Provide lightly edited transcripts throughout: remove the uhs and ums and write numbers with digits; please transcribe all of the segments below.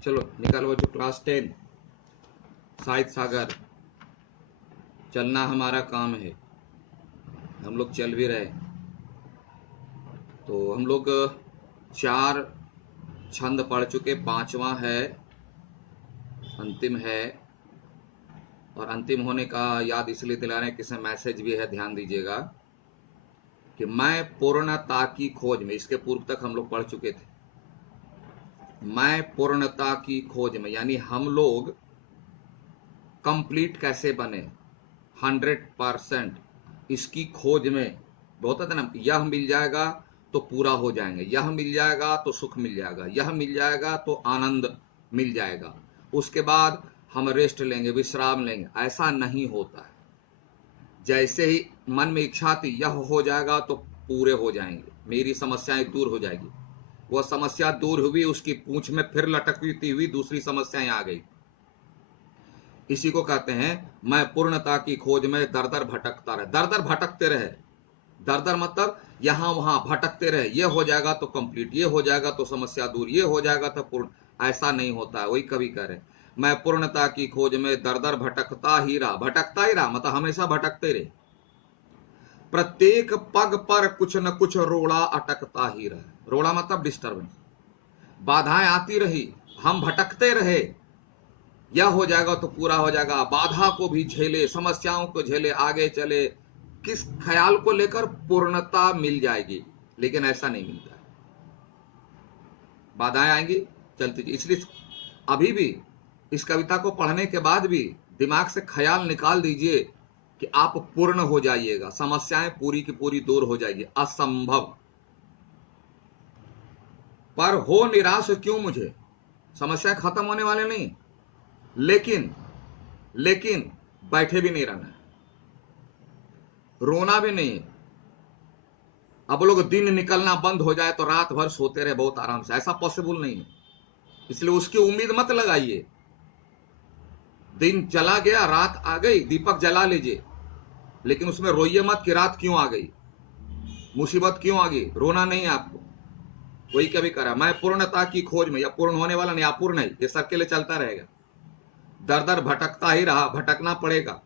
चलो निकालो जो क्लास 10 साहित्य सागर। चलना हमारा काम है। हम लोग चल भी रहे। तो हम लोग 4 छंद पढ़ चुके, 5वां है, अंतिम है। और अंतिम होने का याद इसलिए दिला रहे हैं कि इसमें मैसेज भी है, ध्यान दीजिएगा कि मैं पूर्णता की खोज में, इसके पूर्व तक हम लोग पढ़ चुके थे। मैं पूर्णता की खोज में यानी हम लोग कंप्लीट कैसे बने, 100% इसकी खोज में। बहुत है ना, यह मिल जाएगा तो पूरा हो जाएंगे, यह मिल जाएगा तो सुख मिल जाएगा, यह मिल जाएगा तो आनंद मिल जाएगा, उसके बाद हम रेस्ट लेंगे, विश्राम लेंगे। ऐसा नहीं होता है। जैसे ही मन में इच्छा थी यह हो जाएगा तो पूरे हो जाएंगे, मेरी समस्याएं दूर हो जाएगी। वह समस्या दूर हुई, उसकी पूंछ में फिर लटकती हुई दूसरी समस्याएं आ गई। इसी को कहते हैं मैं पूर्णता की खोज में दर दर भटकता रहे। दर दर भटकते रहे, दर दर मतलब यहां वहां भटकते रहे। ये हो जाएगा तो कंप्लीट, ये हो जाएगा तो समस्या दूर, ये हो जाएगा तो पूर्ण। ऐसा नहीं होता है। वही कवि कह रहे मैं पूर्णता की खोज में दर दर भटकता ही रहा। भटकता ही रहा मतलब हमेशा भटकते रहे। प्रत्येक पग पर कुछ न कुछ रोड़ा अटकता ही रहे। रोड़ा मतलब डिस्टर्बेंस, बाधाएं आती रही, हम भटकते रहे। यह हो जाएगा तो पूरा हो जाएगा, बाधा को भी झेले, समस्याओं को झेले, आगे चले। किस ख्याल को लेकर पूर्णता मिल जाएगी, लेकिन ऐसा नहीं मिलता। बाधाएं आएंगी, चलती। इसलिए अभी भी इस कविता को पढ़ने के बाद भी दिमाग से ख्याल निकाल दीजिए कि आप पूर्ण हो जाइएगा, समस्याएं पूरी की पूरी दूर हो जाएगी। असंभव। पर हो निराश क्यों मुझे, समस्याएं खत्म होने वाले नहीं, लेकिन बैठे भी नहीं रहना है, रोना भी नहीं। अब लोग दिन निकलना बंद हो जाए तो रात भर सोते रहे बहुत आराम से, ऐसा पॉसिबल नहीं है। इसलिए उसकी उम्मीद मत लगाइए। दिन चला गया, रात आ गई, दीपक जला लीजिए, लेकिन उसमें रोइए मत कि रात क्यों आ गई, मुसीबत क्यों आ गई। रोना नहीं है आपको। वही कभी करा मैं पूर्णता की खोज में, या पूर्ण होने वाला नहीं, अपूर्ण है, ये सबके लिए चलता रहेगा। दर दर भटकता ही रहा, भटकना पड़ेगा।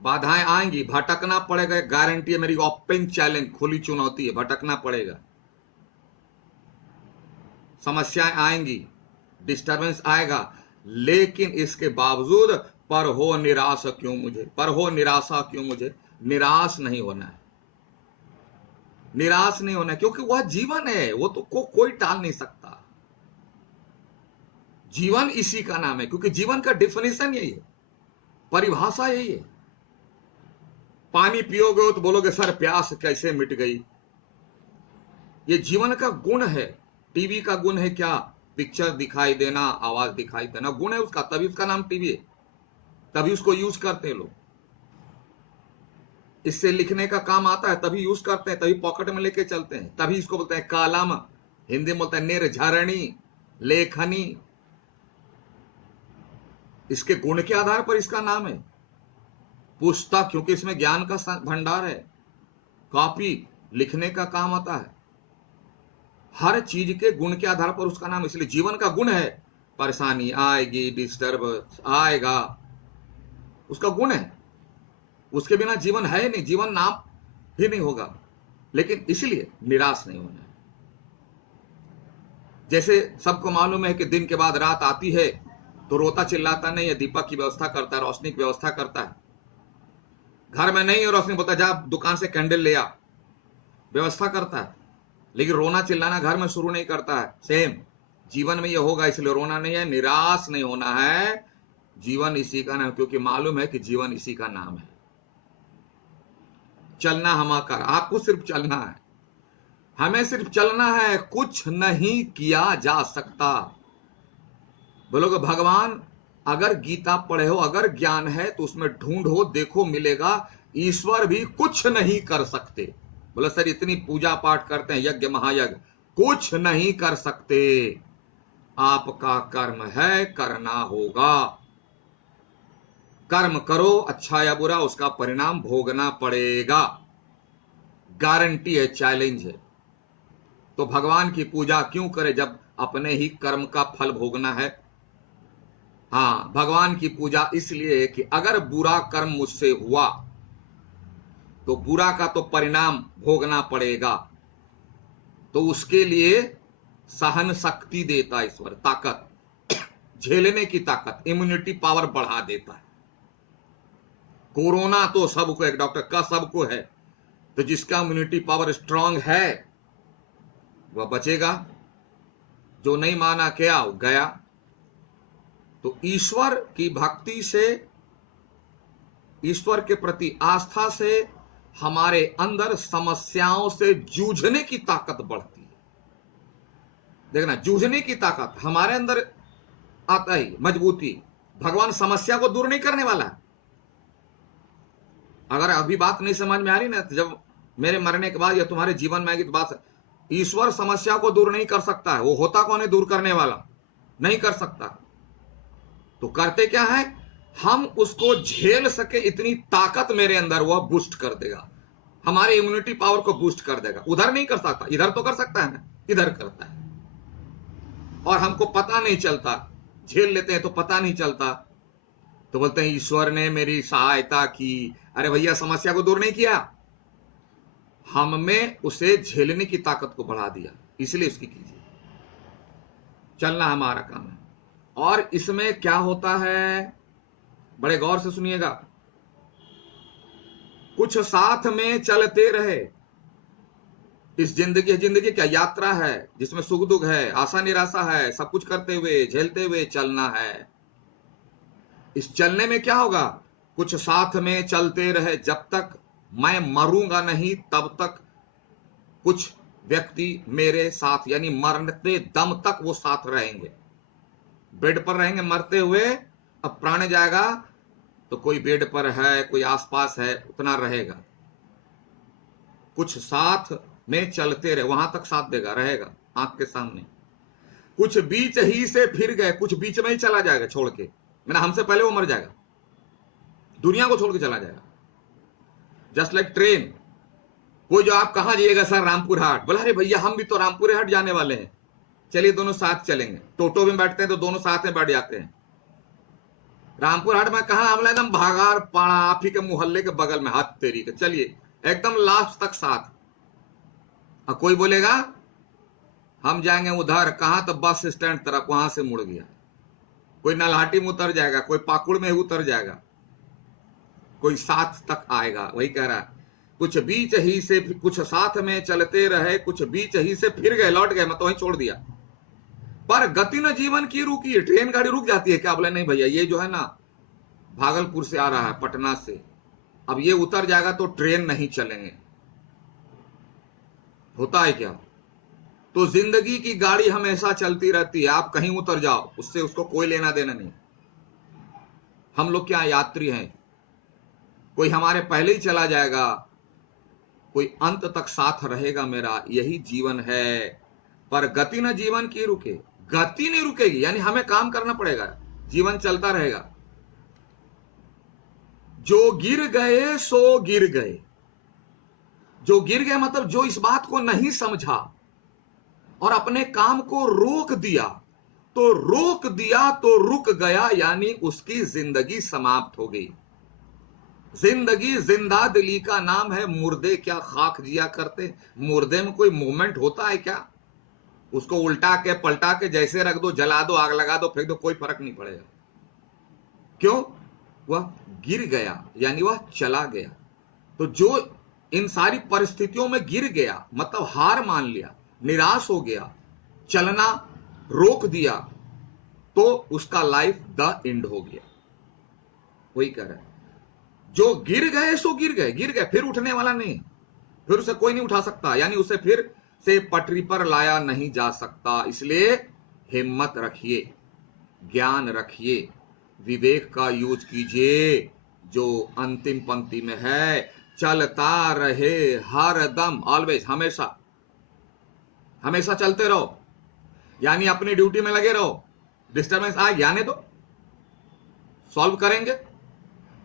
बाधाएं आएंगी, भटकना पड़ेगा, गारंटी है मेरी, ओपन चैलेंज, खुली चुनौती है, भटकना पड़ेगा। समस्याएं आएंगी, डिस्टरबेंस आएगा, लेकिन इसके बावजूद पर हो निराश क्यों मुझे, पर हो निराशा क्यों मुझे। निराश नहीं होना है, निराश नहीं होना है, क्योंकि वह जीवन है, वो तो कोई टाल नहीं सकता। जीवन इसी का नाम है, क्योंकि जीवन का डिफिनेशन यही है, परिभाषा यही है। पानी पियोगे तो बोलोगे सर प्यास कैसे मिट गई। ये जीवन का गुण है। टीवी का गुण है क्या, पिक्चर दिखाई देना, आवाज दिखाई देना, गुण है उसका, तभी उसका नाम टीवी है, तभी उसको यूज करते हैं लोग। इससे लिखने का काम आता है तभी यूज करते हैं, तभी पॉकेट में लेके चलते हैं, तभी इसको बोलते हैं कलम, हिंदी में बोलते हैं निर्झरणी लेखनी। इसके गुण के आधार पर इसका नाम है। पुस्तक, क्योंकि इसमें ज्ञान का भंडार है। कॉपी, लिखने का काम आता है। हर चीज के गुण के आधार पर उसका नाम, इसलिए जीवन का गुण है। परेशानी आएगी, डिस्टर्ब आएगा, उसका गुण है। उसके बिना जीवन है नहीं, जीवन नाम भी नहीं होगा। लेकिन इसलिए निराश नहीं होना है। जैसे सबको मालूम है कि दिन के बाद रात आती है तो रोता चिल्लाता नहीं है, दीपक की व्यवस्था करता है, रोशनी की व्यवस्था करता है। घर में नहीं है रोशनी, बोलता जा दुकान से कैंडल ले आ, व्यवस्था करता है। लेकिन रोना चिल्लाना घर में शुरू नहीं करता है। सेम जीवन में ये होगा, इसलिए रोना नहीं है, निराश नहीं होना है। जीवन इसी का नाम, क्योंकि मालूम है कि जीवन इसी का नाम है। चलना हम कर, आपको सिर्फ चलना है, हमें सिर्फ चलना है, कुछ नहीं किया जा सकता। बोलोगे भगवान अगर गीता पढ़े हो, अगर ज्ञान है तो उसमें ढूंढो, देखो मिलेगा, ईश्वर भी कुछ नहीं कर सकते। बोले सर इतनी पूजा पाठ करते हैं, यज्ञ महायज्ञ, कुछ नहीं कर सकते। आपका कर्म है, करना होगा। कर्म करो, अच्छा या बुरा, उसका परिणाम भोगना पड़ेगा, गारंटी है, चैलेंज है। तो भगवान की पूजा क्यों करें जब अपने ही कर्म का फल भोगना है। हाँ, भगवान की पूजा इसलिए है कि अगर बुरा कर्म मुझसे हुआ तो बुरा का तो परिणाम भोगना पड़ेगा, तो उसके लिए सहन शक्ति देता है ईश्वर, ताकत, झेलने की ताकत, इम्यूनिटी पावर बढ़ा देता है। कोरोना तो सबको, एक डॉक्टर का सबको है, तो जिसका इम्यूनिटी पावर स्ट्रांग है वह बचेगा, जो नहीं माना क्या गया। तो ईश्वर की भक्ति से, ईश्वर के प्रति आस्था से हमारे अंदर समस्याओं से जूझने की ताकत बढ़ती है। देखना, जूझने की ताकत हमारे अंदर आता ही, मजबूती। भगवान समस्या को दूर नहीं करने वाला है। अगर अभी बात नहीं समझ में आ रही ना, तो जब मेरे मरने के बाद या तुम्हारे जीवन में आएगी तो बात, ईश्वर समस्या को दूर नहीं कर सकता है, वो होता कौन है दूर करने वाला, नहीं कर सकता। तो करते क्या है, हम उसको झेल सके इतनी ताकत मेरे अंदर वह बूस्ट कर देगा, हमारे इम्यूनिटी पावर को बूस्ट कर देगा। उधर नहीं कर सकता, इधर तो कर सकता है ना, इधर करता है और हमको पता नहीं चलता, झेल लेते हैं तो पता नहीं चलता। तो बोलते हैं ईश्वर ने मेरी सहायता की। अरे भैया, समस्या को दूर नहीं किया, हम में उसे झेलने की ताकत को बढ़ा दिया, इसलिए उसकी कीजिए। चलना हमारा काम है। और इसमें क्या होता है, बड़े गौर से सुनिएगा, कुछ साथ में चलते रहे। इस जिंदगी क्या यात्रा है, जिसमें सुख दुख है, आशा निराशा है, सब कुछ करते हुए, झेलते हुए चलना है। इस चलने में क्या होगा, कुछ साथ में चलते रहे, जब तक मैं मरूंगा नहीं तब तक कुछ व्यक्ति मेरे साथ, यानी मरते दम तक वो साथ रहेंगे। बेड पर रहेंगे मरते हुए, अब प्राण जाएगा तो कोई बेड पर है, कोई आसपास है, उतना रहेगा। कुछ साथ में चलते रहे, वहां तक साथ देगा, रहेगा आंख के सामने। कुछ बीच ही से फिर गए, कुछ बीच में ही चला जाएगा छोड़ के, मैंने हमसे पहले वो मर जाएगा, दुनिया को छोड़ के चला जाएगा। जस्ट लाइक ट्रेन, कोई जो आप कहां जाइएगा सर, रामपुर हाट, बोला अरे भैया हम भी तो रामपुर हाट जाने वाले हैं, चलिए दोनों साथ चलेंगे। टोटो में बैठते हैं तो दोनों साथ में बैठ जाते हैं। रामपुर हाट में कहा, हमला एकदम भागार पाड़ा, आप ही के मोहल्ले के बगल में, हाथ तेरी के, चलिए एकदम लास्ट तक साथ। और कोई बोलेगा हम जाएंगे उधर, कहां, तो बस स्टैंड तरफ, वहां से मुड़ गया। कोई नल्हाटी में उतर जाएगा, कोई पाकुड़ में ही उतर जाएगा, कोई साथ तक आएगा। वही कह रहा है, कुछ बीच ही से, कुछ साथ में चलते रहे, कुछ बीच ही से फिर गए, लौट गए, मैं तो वहीं छोड़ दिया। पर गति न जीवन की रुकी, ट्रेन गाड़ी रुक जाती है क्या, बोले नहीं भैया, ये जो है ना भागलपुर से आ रहा है, पटना से, अब ये उतर जाएगा तो ट्रेन नहीं चलेंगे। होता है क्या, तो जिंदगी की गाड़ी हमेशा चलती रहती है, आप कहीं उतर जाओ, उससे उसको कोई लेना देना नहीं। हम लोग क्या यात्री हैं, कोई हमारे पहले ही चला जाएगा, कोई अंत तक साथ रहेगा मेरा, यही जीवन है। पर गति न जीवन की रुके, गति नहीं रुकेगी, यानी हमें काम करना पड़ेगा, जीवन चलता रहेगा। जो गिर गए सो गिर गए, जो गिर गए मतलब जो इस बात को नहीं समझा और अपने काम को रोक दिया, तो रोक दिया तो रुक गया, यानी उसकी जिंदगी समाप्त हो गई। जिंदगी जिंदा दिली का नाम है, मुर्दे क्या खाक जिया करते, मुर्दे में कोई मूवमेंट होता है क्या, उसको उल्टा के पलटा के जैसे रख दो, जला दो, आग लगा दो, फेंक दो, कोई फर्क नहीं पड़ेगा। क्यों, वह गिर गया, यानी वह चला गया। तो जो इन सारी परिस्थितियों में गिर गया मतलब हार मान लिया, निराश हो गया, चलना रोक दिया, तो उसका लाइफ द एंड हो गया। वही कह रहा है, जो गिर गए सो गिर गए, गिर गए, फिर उठने वाला नहीं, फिर उसे कोई नहीं उठा सकता, यानी उसे फिर से पटरी पर लाया नहीं जा सकता। इसलिए हिम्मत रखिए, ज्ञान रखिए, विवेक का यूज कीजिए। जो अंतिम पंक्ति में है, चलता रहे हर दम, ऑलवेज, हमेशा, हमेशा चलते रहो, यानी अपनी ड्यूटी में लगे रहो। डिस्टर्बेंस आए जाने दो, सॉल्व करेंगे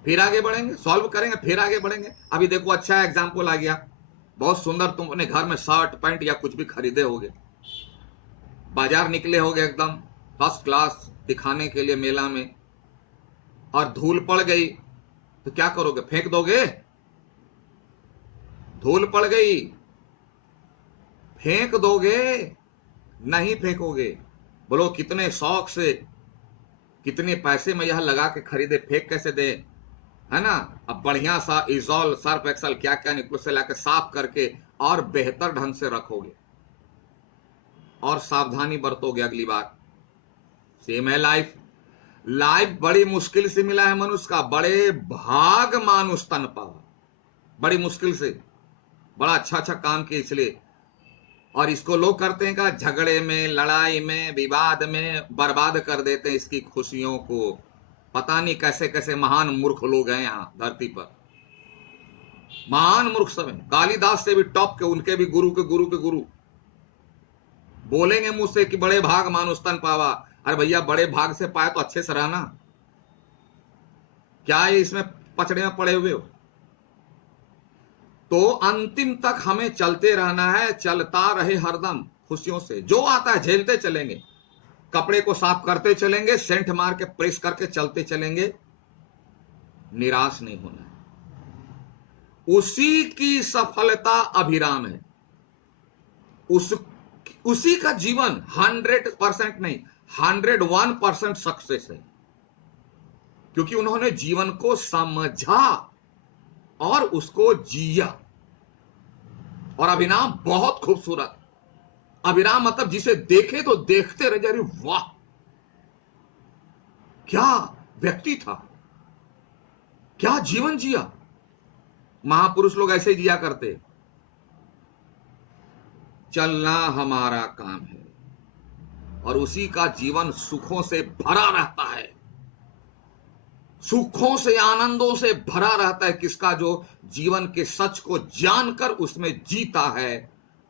फिर आगे बढ़ेंगे, सॉल्व करेंगे फिर आगे बढ़ेंगे। अभी देखो अच्छा एग्जांपल आ गया, बहुत सुंदर, तुम अपने घर में शर्ट पैंट या कुछ भी खरीदे होगे, बाजार निकले होगे एकदम फर्स्ट क्लास दिखाने के लिए मेला में, और धूल पड़ गई तो क्या करोगे? फेंक दोगे? धूल पड़ गई फेंक दोगे? नहीं फेंकोगे। बोलो कितने शौक से, कितने पैसे में यह लगा के खरीदे, फेंक कैसे दे, है ना? अब बढ़िया सा इजोल, सर्फ एक्सल, क्या क्या निकलो से लाकर साफ करके और बेहतर ढंग से रखोगे और सावधानी बरतोगे अगली बार। सेम है लाइफ। लाइफ बड़ी मुश्किल से मिला है मनुष्य का, बड़े भाग मानुष तन पावा, बड़ी मुश्किल से, बड़ा अच्छा अच्छा काम किया इसलिए। और इसको लोग करते हैं का झगड़े में, लड़ाई में, विवाद में बर्बाद कर देते हैं इसकी खुशियों को। पता नहीं कैसे कैसे महान मूर्ख लोग हैं यहाँ धरती पर, महान मूर्ख सब हैं, कालिदास से भी टॉप के, उनके भी गुरु के गुरु के गुरु बोलेंगे मुझसे कि बड़े भाग मानुष तन पावा। अरे भैया बड़े भाग से पाए तो अच्छे से रहना, क्या ये इसमें पचड़े में पड़े हुए हो? तो अंतिम तक हमें चलते रहना है, चलता रहे हरदम खुशियों से, जो आता है झेलते चलेंगे, कपड़े को साफ करते चलेंगे, सेंट मार के प्रेस करके चलते चलेंगे, निराश नहीं होना है। उसी की सफलता अभिराम है, उसी का जीवन 100% नहीं 101% सक्सेस है, क्योंकि उन्होंने जीवन को समझा और उसको जिया। और अभिराम बहुत खूबसूरत, अभिराम मतलब जिसे देखे तो देखते रह जाए, वाह क्या व्यक्ति था, क्या जीवन जिया। महापुरुष लोग ऐसे जिया करते। चलना हमारा काम है, और उसी का जीवन सुखों से भरा रहता है, सुखों से, आनंदों से भरा रहता है। किसका? जो जीवन के सच को जानकर उसमें जीता है,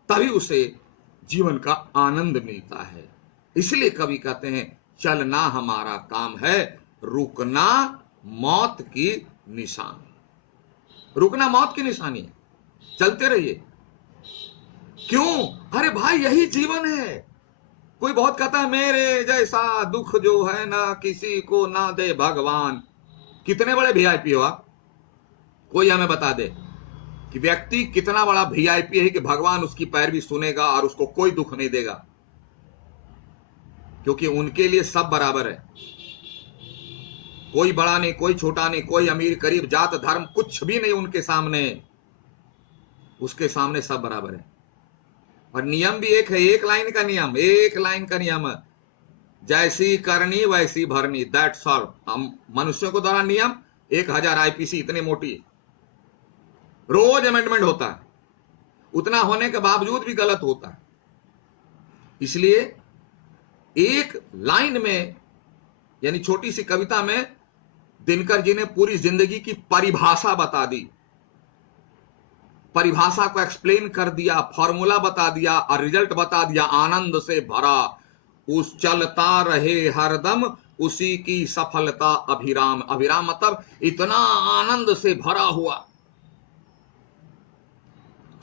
तभी उसे जीवन का आनंद मिलता है। इसलिए कवि कहते हैं चलना हमारा काम है, रुकना मौत की निशानी। रुकना मौत की निशानी है, चलते रहिए। क्यों? अरे भाई यही जीवन है। कोई बहुत कहता है मेरे जैसा दुख जो है ना किसी को ना दे भगवान। कितने बड़े वीआईपी हो आप? कोई हमें बता दे कि व्यक्ति कितना बड़ा वीआईपी है कि भगवान उसकी पैरवी सुनेगा और उसको कोई दुख नहीं देगा, क्योंकि उनके लिए सब बराबर है। कोई बड़ा नहीं, कोई छोटा नहीं, कोई अमीर गरीब, जात धर्म कुछ भी नहीं उनके सामने, उसके सामने सब बराबर है। और नियम भी एक है, एक लाइन का नियम, एक लाइन का नियम, जैसी करनी वैसी भरनी, दैट्स ऑल। हम मनुष्यों को द्वारा नियम 1000 आईपीसी इतनी मोटी, रोज अमेंडमेंट होता है, उतना होने के बावजूद भी गलत होता है। इसलिए एक लाइन में, यानी छोटी सी कविता में, दिनकर जी ने पूरी जिंदगी की परिभाषा बता दी, परिभाषा को एक्सप्लेन कर दिया, फॉर्मूला बता दिया और रिजल्ट बता दिया, आनंद से भरा। उस चलता रहे हरदम उसी की सफलता अभिराम। अभिराम मतलब इतना आनंद से भरा हुआ,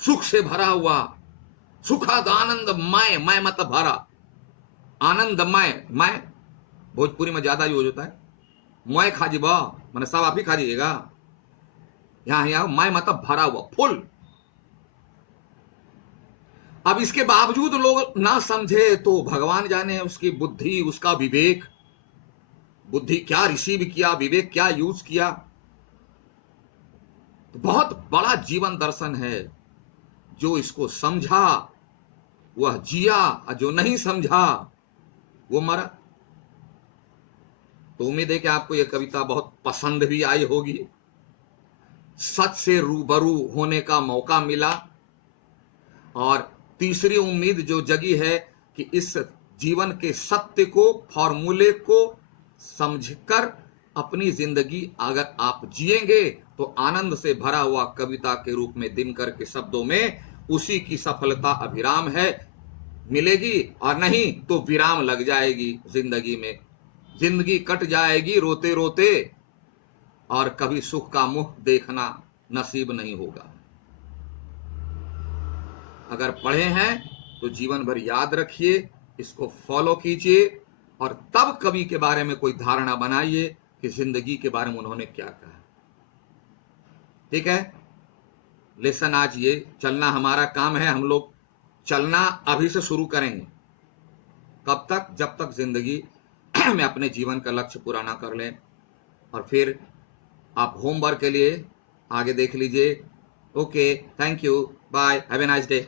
सुख से भरा हुआ, सुखद आनंदमय, मय मतलब भरा, आनंदमय। मय भोजपुरी में ज्यादा यूज होता है, मय खाजिबा मैंने सब आप ही खा जाइएगा, यहां मय मतलब भरा हुआ, फुल। अब इसके बावजूद लोग ना समझे तो भगवान जाने उसकी बुद्धि, उसका विवेक, बुद्धि क्या रिसीव किया, विवेक क्या यूज किया। तो बहुत बड़ा जीवन दर्शन है। जो इसको समझा वह जिया, और जो नहीं समझा वो मरा। तो उम्मीद है कि आपको यह कविता बहुत पसंद भी आई होगी, सच से रूबरू होने का मौका मिला। और तीसरी उम्मीद जो जगी है कि इस जीवन के सत्य को, फॉर्मूले को समझकर अपनी जिंदगी अगर आप जिएंगे तो आनंद से भरा हुआ कविता के रूप में दिनकर के शब्दों में उसी की सफलता अभिराम है मिलेगी, और नहीं तो विराम लग जाएगी जिंदगी में। जिंदगी कट जाएगी रोते रोते और कभी सुख का मुख देखना नसीब नहीं होगा। अगर पढ़े हैं तो जीवन भर याद रखिए, इसको फॉलो कीजिए और तब कवि के बारे में कोई धारणा बनाइए कि जिंदगी के बारे में उन्होंने क्या कहा। ठीक है, लेसन आज ये चलना हमारा काम है। हम लोग चलना अभी से शुरू करेंगे। कब तक? जब तक जिंदगी में अपने जीवन का लक्ष्य पूरा ना कर लें। और फिर आप होमवर्क के लिए आगे देख लीजिए। Okay, thank you, bye, have a nice day.